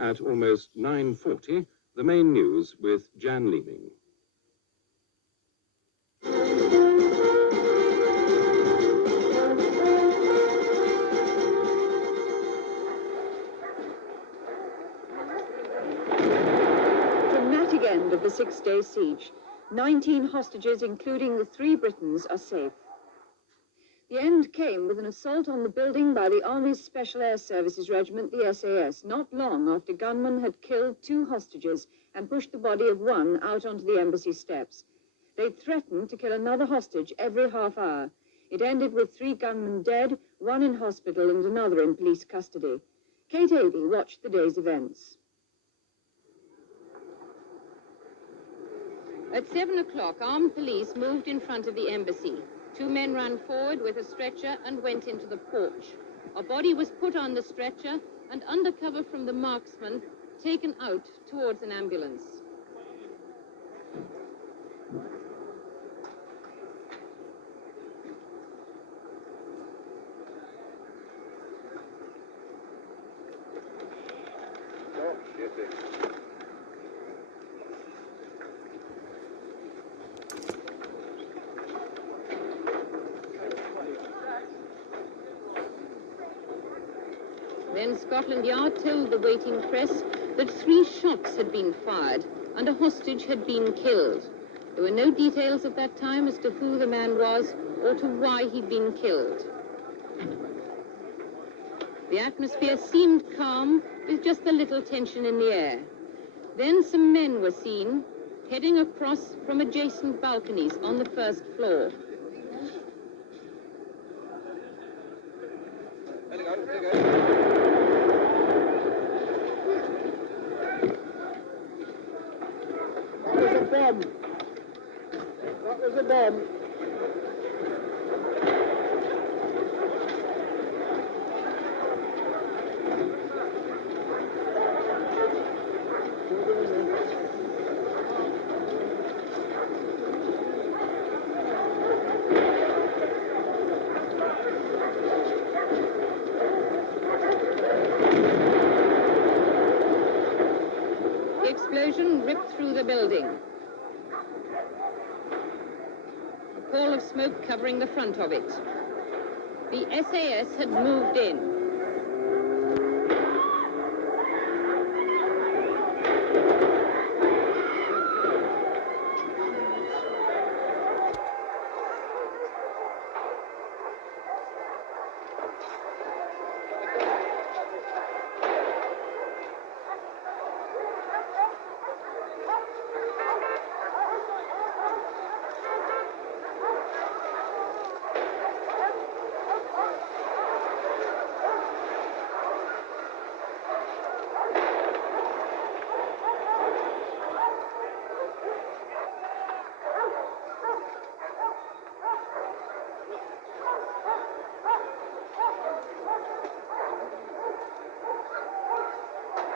at almost 9:40, the main news with Jan Leeming. Dramatic end of the 6-day siege. 19 hostages, including the 3 Britons, are safe. The end came with an assault on the building by the Army's Special Air Services Regiment, the SAS, not long after gunmen had killed 2 hostages and pushed the body of one out onto the embassy steps. They threatened to kill another hostage every half hour. It ended with 3 gunmen dead, 1 in hospital and another in police custody. Kate Avey watched the day's events. At 7 o'clock, armed police moved in front of the embassy. 2 men ran forward with a stretcher and went into the porch. A body was put on the stretcher and, under cover from the marksman, taken out towards an ambulance. Then Scotland Yard told the waiting press that 3 shots had been fired and a hostage had been killed. There were no details at that time as to who the man was or to why he'd been killed. The atmosphere seemed calm, with just a little tension in the air. Then some men were seen heading across from adjacent balconies on the 1st floor. That was a bomb. The explosion ripped through the building. A pall of smoke covering the front of it. The SAS had moved in.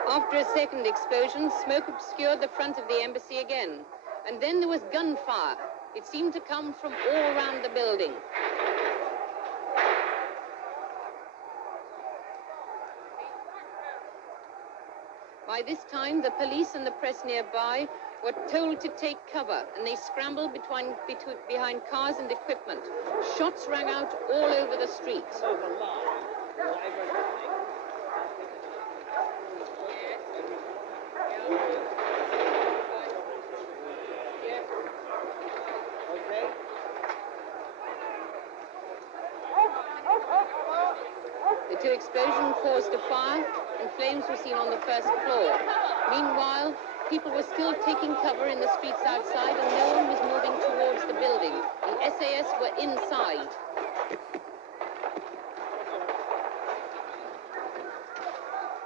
After a second explosion, smoke obscured the front of the embassy again. And then there was gunfire. It seemed to come from all around the building. By this time, the police and the press nearby were told to take cover, and they scrambled behind cars and equipment. Shots rang out all over the street. The 2 explosions caused a fire, and flames were seen on the 1st floor. Meanwhile, people were still taking cover in the streets outside, and no one was moving towards the building. The SAS were inside.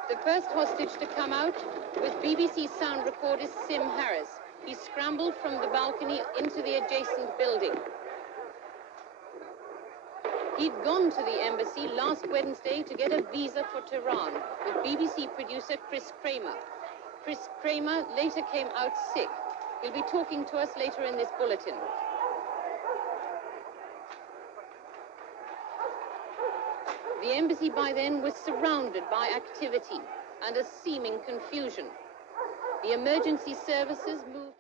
The first hostage to come out was BBC sound recordist Sim Harris. He scrambled from the balcony into the adjacent building. He'd gone to the embassy last Wednesday to get a visa for Tehran with BBC producer Chris Kramer. Chris Kramer later came out sick. He'll be talking to us later in this bulletin. The embassy by then was surrounded by activity. and a seeming confusion. The emergency services moved